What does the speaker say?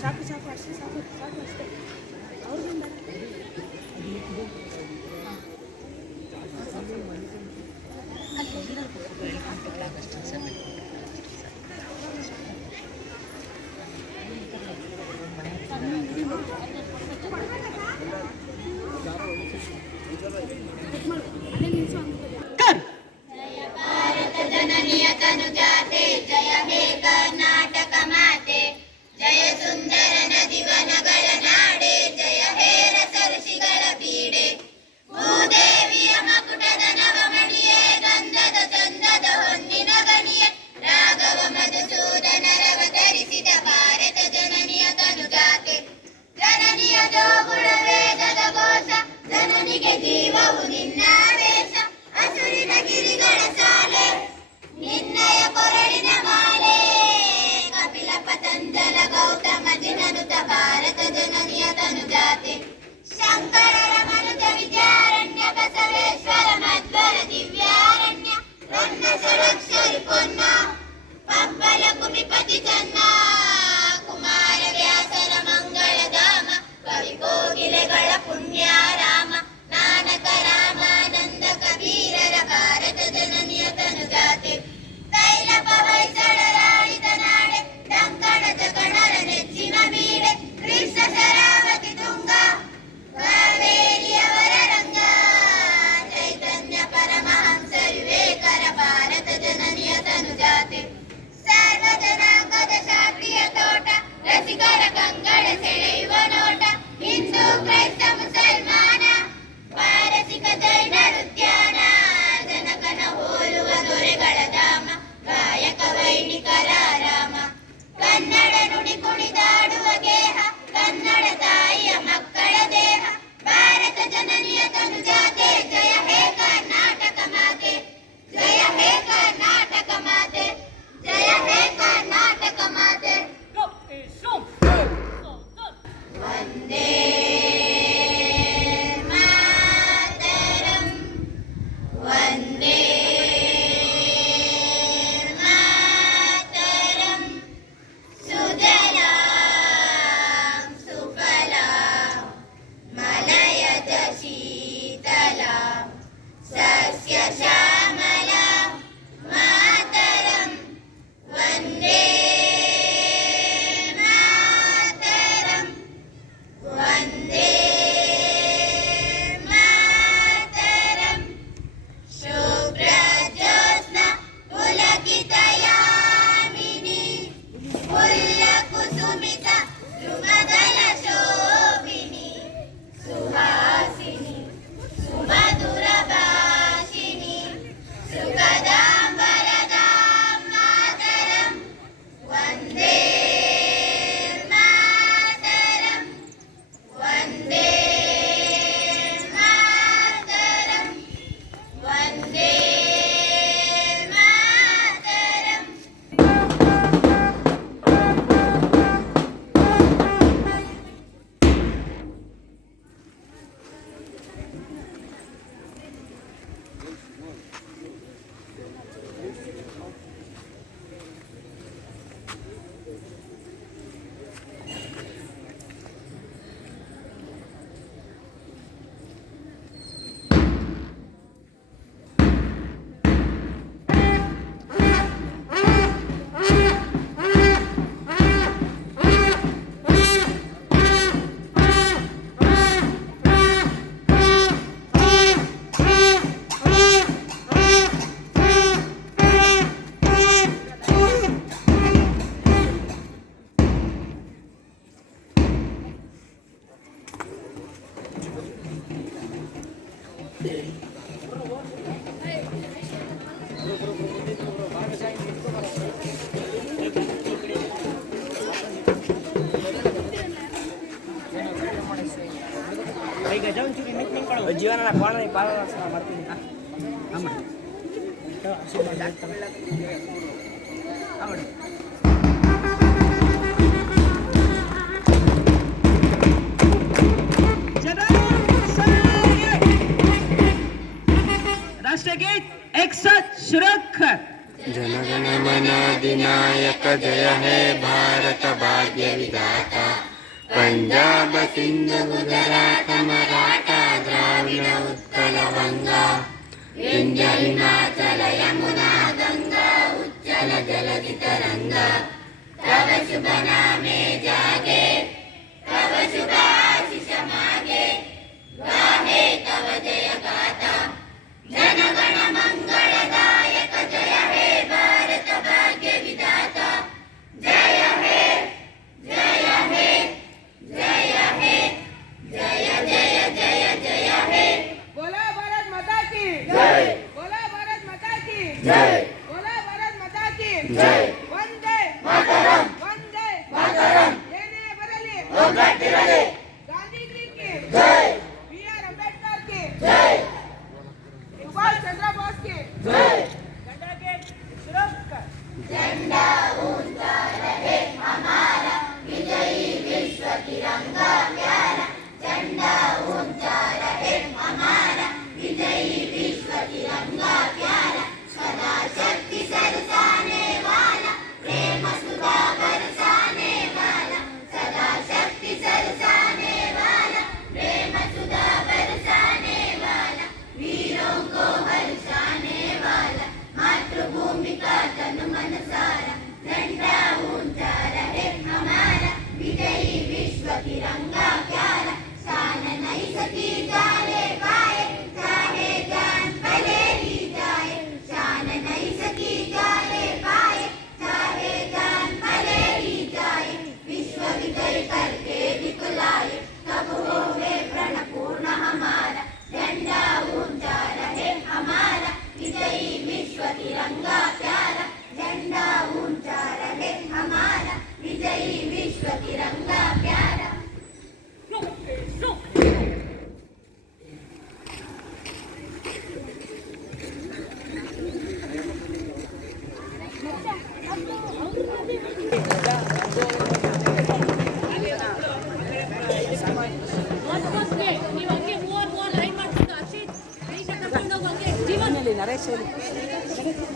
ಸಾಕು ಸಾಕು ಅಷ್ಟೇ ಸಾಕು ಸಾಕು ಅಷ್ಟೇ ಅವ್ರಿಗಿಂದ ಜೀವವು ನಿನ್ನಾವೇಶ ಹಸುರಿನ ಗಿರಿಗಳ ಸಾಲೆ ನಿನ್ನಯ ಕೊರಳಿನ ಮಾಲೆ ಕಪಿಲ ಪತಂಜಲ ಗೌತಮ ಜಿನನುತ ಭಾರತ ಜನನಿಯ ತನುಜಾತೆ ಶಂಕರರ ಮನುಜ ವಿದ್ಯಾರಣ್ಯ ಬಸವೇಶ್ವರ ಮಧ್ವರ ದಿವ್ಯಾರಣ್ಯ ನನ್ನ ಷಡಕ್ಷರಿ ಪೊನ್ನ ಪಂಪಲ ಕುಮಿಪತಿ ಚನ್ನ ಕುಮಾರ ವ್ಯಾಸರ ಮಂಗಳಧಾಮ ಕವಿ ಕೋಗಿಲೆಗಳ ಪುಣ್ಯಾರಾಮ ನಾನಕ ರಾಮಾನಂದ ಕಬೀರರ ಭಾರತ ಜನನಿಯ ತನುಜಾತೆ ತೈಲ ಪವೈಸಳರಾಡಿದ ನಾಡೆ ಡಂಕಣ ಜಗಣರ ನೆಚ್ಚಿನ ಬೀಡೆ ಕೃಷ್ಣ ಶರಾವತಿ ತುಂಗ ಕಾವೇರಿಯವರ ರಂಗ ಚೈತನ್ಯ ಪರಮಹಂಸ ವಿವೇಕರ ಭಾರತ ಜನನಿಯ ತನುಜಾತೆ ಸರ್ವ ಜನಾಂಗದ ಶಾಸ್ತ್ರೀಯ ತೋಟ ರಸಿಕರ ಕಂಗಳ ಸೆಳೆಯುವ ನೋಟ ಹಿಂದೂ ಕ್ರೈಸ್ತ ಮುಸಲ್ಮಾನ ಪಾರಸಿಕ ಜೈನರ ಉದ್ಯಾನ ಜನಕನ ಹೋಲುವ ದೊರೆಗಳ ಧಾಮ ಗಾಯಕ ವೈಣಿಕರ ರಾಮ ಕನ್ನಡ ನುಡಿ ಕುಣಿದಾಡುವ ಗೇಹ ಕನ್ನಡ ತಾಯಿಯ ಮಕ್ಕಳ ದೇಹ ಭಾರತ ಜನನಿಯ ತನುಜಾತೆ ಜಯ ಹೇ ಕರ್ನಾಟಕ ಮಾತೆ ಜಯ ಹೇ ಕರ್ನಾಟಕ ಮಾತೆ ಜಯ ಹೇ ಕರ್ನಾಟಕ ಮಾತೆ ವಂದೇ ಜೀವನ ಕೋಣ ಪಾಲ ಮಾಡ್ತೀನಿ 61 सुरक्षर. जनगण मन अधिनायक जय हे भारत भाग्य विधाता. पंजाब सिंध गुजरात मराठा द्राविड उत्कल बंगा. विंध्य हिमाचल यमुना गंगा उच्चल जलधि तरंगा. तव शुभ नामे जागे तव शुभ आशीष मागे. गाहे तव जय गाथा जनगण मंगलदायक. जय हे भारत भाग्य विधाता. जय हे जय हे जय हे जय जय जय जय हे. बोला भारत माता की जय. बोला भारत माता की जय. बोला भारत माता की जय. वंदे मातरम. वंदे मातरम. ಏನೇ ಬರಲಿ ಒಗ್ಗಟ್ಟಿರಲಿ. ಗಾಂಧೀಜಿ की जय. बी आर अंबेडकर की जय. सुभाष चंद्र बोस की जय. झंडा के सुरक्षा. झंडा ऊंचा रहे हमारा विजयी विश्व तिरंगा प्यारा. झंडा ऊंचा रहे हमारा विजयी विश्व तिरंगा प्यारा. सदा शक्ति सरसाने वाला प्रेम सुधा बरसाने वाला. सदा शक्ति सरसाने वाला प्रेम सुधा बरसाने वाला. वीरों को हर्षाने वाला मातृभूमि का तन मन सारा. झंडा ऊंचा रहे हमारा विजयी विश्व तिरंगा प्यारा. शान नहीं सकी जाने पाए चाहे जान भले ही जाए. शान नहीं सकी जाने पाए चाहे जान भले ही जाए. विश्व विजय करके दिखलाए तब होवे प्रण पूर्ण हमारा. झंडा ऊंचा रहे हमारा विजयी विश्व तिरंगा प्यारा. झंडा ऊंचा रहे हमारा विजयी विश्व तिरंगा प्यारा. ನೀವು ಹಂಗೆ ಮೂವರ್ ಲೈನ್ ಮಾಡ್ಕೊಂಡು ಅಕ್ಷಿತ್ ಕೈ ಕಟ್ಕೊಂಡು ಹೋಗು ಹಂಗೆ ಜೀವನ ನರೇಶ್